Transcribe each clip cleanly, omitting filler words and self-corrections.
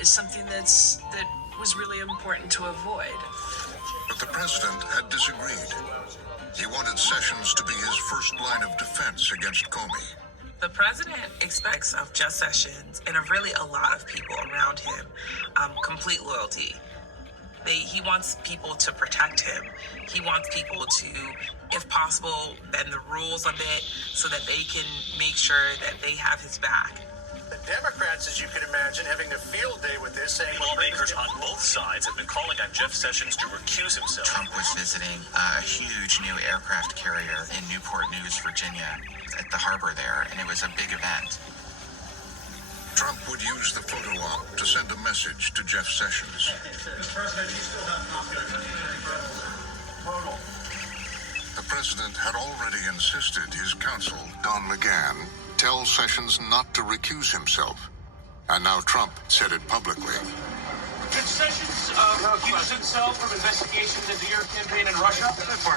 is something that was really important to avoid. But the president had disagreed. He wanted Sessions to be his first line of defense against Comey. The president expects of Jeff Sessions and of really a lot of people around him complete loyalty. He wants people to protect him. He wants people to, if possible, bend the rules a bit so that they can make sure that they have his back. The Democrats, as you can imagine, having a field day with this, saying lawmakers on both sides have been calling on Jeff Sessions to recuse himself. Trump was visiting a huge new aircraft carrier in Newport News, Virginia, at the harbor there, and it was a big event. Trump would use the photo op to send a message to Jeff Sessions. The president had already insisted his counsel, Don McGahn, tell Sessions not to recuse himself. And now Trump said it publicly. Did Sessions recuse himself from investigations into your campaign in Russia?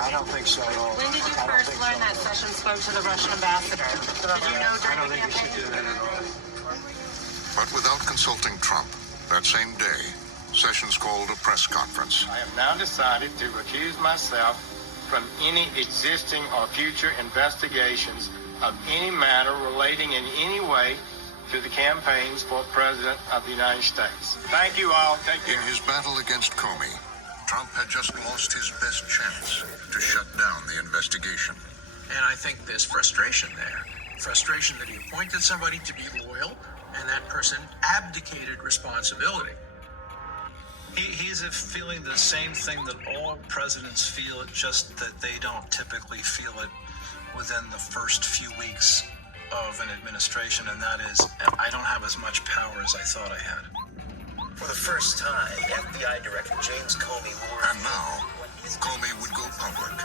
I don't think so at all. When did you first learn that Sessions spoke to the Russian ambassador? Did you know during the campaign? I don't think he should do that at all. But without consulting Trump, that same day, Sessions called a press conference. I have now decided to recuse myself from any existing or future investigations of any matter relating in any way to the campaigns for President of the United States. Thank you all. Take care. In his battle against Comey, Trump had just lost his best chance to shut down the investigation. And I think there's frustration there. Frustration that he appointed somebody to be loyal, and that person abdicated responsibility. He's feeling the same thing that all presidents feel, it just that they don't typically feel it within the first few weeks of an administration, and that is, I don't have as much power as I thought I had. For the first time, FBI Director James Comey warned. And now, Comey would go public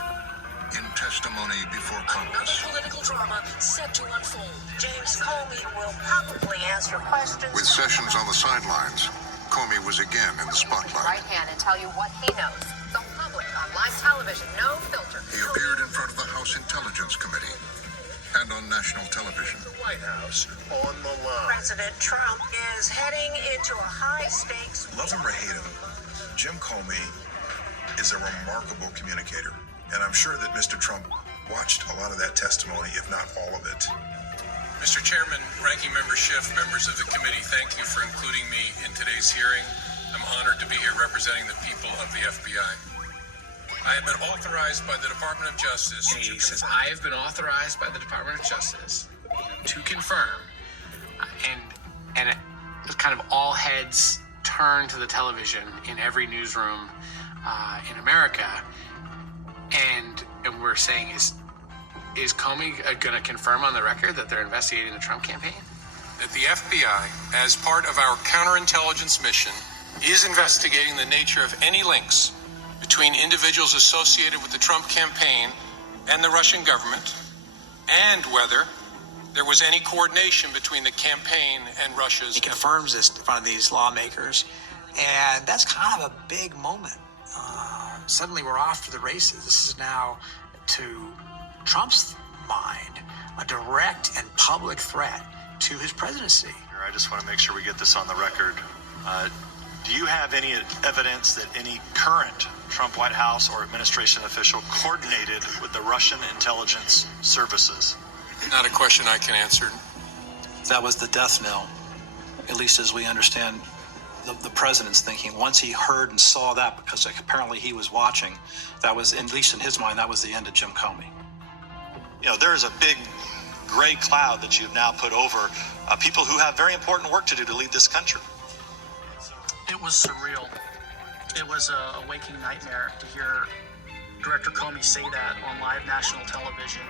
in testimony before Congress. Another political drama set to unfold. James Comey will probably answer questions. With Sessions on the sidelines, Comey was again in the spotlight. Right hand and tell you what he knows. The public on live television, no filter. He appeared in front of the House Intelligence Committee and on national television. The White House on the line. President Trump is heading into a high-stakes... Love him or hate him, Jim Comey is a remarkable communicator. And I'm sure that Mr. Trump watched a lot of that testimony, if not all of it. Mr. Chairman, Ranking Member Schiff, members of the committee, thank you for including me in today's hearing. I'm honored to be here representing the people of the FBI. I have been authorized by the Department of Justice. He says, I have been authorized by the Department of Justice to confirm. And it kind of all heads turn to the television in every newsroom in America. And we're saying, is Comey going to confirm on the record that they're investigating the Trump campaign? That the FBI, as part of our counterintelligence mission, is investigating the nature of any links between individuals associated with the Trump campaign and the Russian government, and whether there was any coordination between the campaign and Russia's... He confirms this in front of these lawmakers, and that's kind of a big moment. Suddenly we're off to the races. This is now, to Trump's mind, a direct and public threat to his presidency. I just want to make sure we get this on the record. Do you have any evidence that any current Trump White House or administration official coordinated with the Russian intelligence services? Not a question I can answer. That was the death knell, at least as we understand the president's thinking. Once he heard and saw that, because apparently he was watching, that was, at least in his mind, that was the end of Jim Comey. You know, there is a big gray cloud that you've now put over people who have very important work to do to lead this country. It was surreal. It was a waking nightmare to hear Director Comey say that on live national television.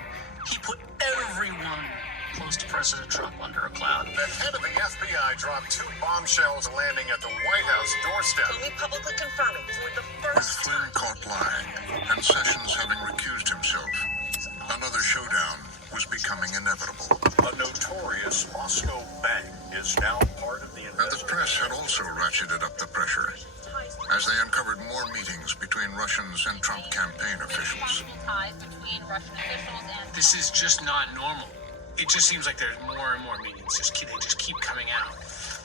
He put everyone close to President Trump under a cloud. The head of the FBI dropped 2 bombshells landing at the White House doorstep. Comey publicly confirming for the With first Flynn time. caught lying and Sessions having recused himself, another showdown was becoming inevitable. A notorious Moscow bank is now part of the And the press had also ratcheted up the pressure as they uncovered more meetings between Russians and Trump campaign officials. This is just not normal. It just seems like there's more and more meetings. They just keep coming out.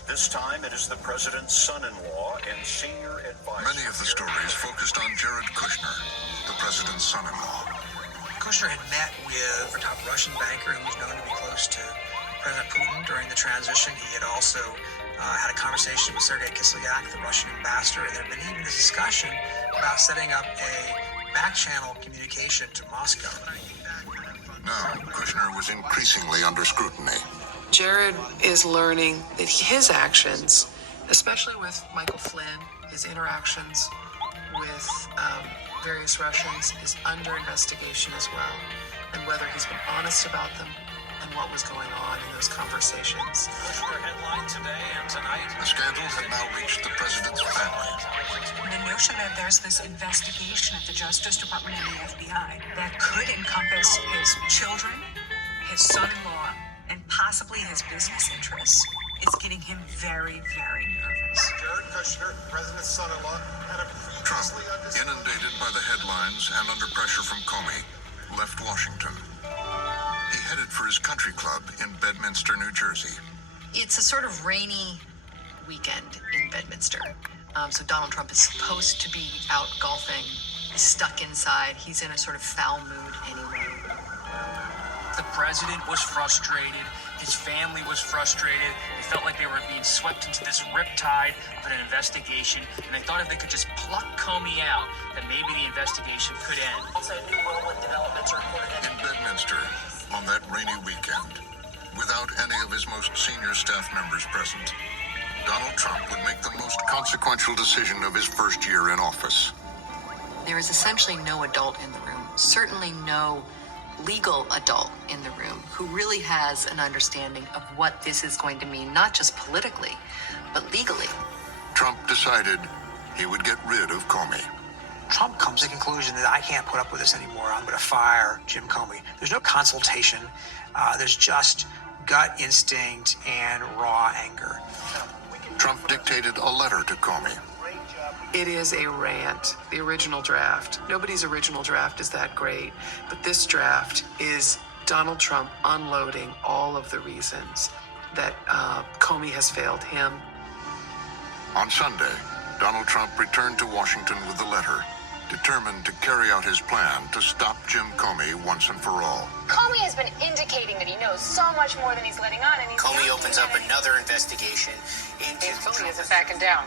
This time, it is the president's son-in-law and senior advisor. Many of the stories focused on Jared Kushner, the president's son-in-law. Kushner had met with a top Russian banker who was known to be close to President Putin during the transition. He had also had a conversation with Sergei Kislyak, the Russian ambassador, and there had been even a discussion about setting up a back-channel communication to Moscow. Now, Kushner was increasingly under scrutiny. Jared is learning that his actions, especially with Michael Flynn, his interactions with various Russians, is under investigation as well, and whether he's been honest about them and what was going on in those conversations. Kushner headline today and tonight. The scandal had now reached the president's family. The notion that there's this investigation at the Justice Department and the FBI that could encompass his children, his son-in-law, and possibly his business interests is getting him very, very nervous. Jared Kushner, president's son-in-law, had a Trump, inundated by the headlines and under pressure from Comey, left Washington. He headed for his country club in Bedminster, New Jersey. It's a sort of rainy weekend in Bedminster. So Donald Trump is supposed to be out golfing. He's stuck inside. He's in a sort of foul mood anyway. The president was frustrated. His family was frustrated. They felt like they were being swept into this riptide of an investigation, and they thought if they could just pluck Comey out, that maybe the investigation could end. Also, new whirlwind developments are reported In Bedminster, on that rainy weekend, without any of his most senior staff members present, Donald Trump would make the most consequential decision of his first year in office. There is essentially no adult in the room, certainly no legal adult in the room who really has an understanding of what this is going to mean, not just politically, but legally. Trump decided he would get rid of Comey. Trump comes to the conclusion that I can't put up with this anymore. I'm going to fire Jim Comey. There's no consultation. There's just gut instinct and raw anger. Trump dictated a letter to Comey. It is a rant, the original draft. Nobody's original draft is that great, but this draft is Donald Trump unloading all of the reasons that Comey has failed him. On Sunday, Donald Trump returned to Washington with the letter, determined to carry out his plan to stop Jim Comey once and for all. Comey has been indicating that he knows so much more than he's letting on, and he's Comey opens up another investigation into... Comey isn't backing down.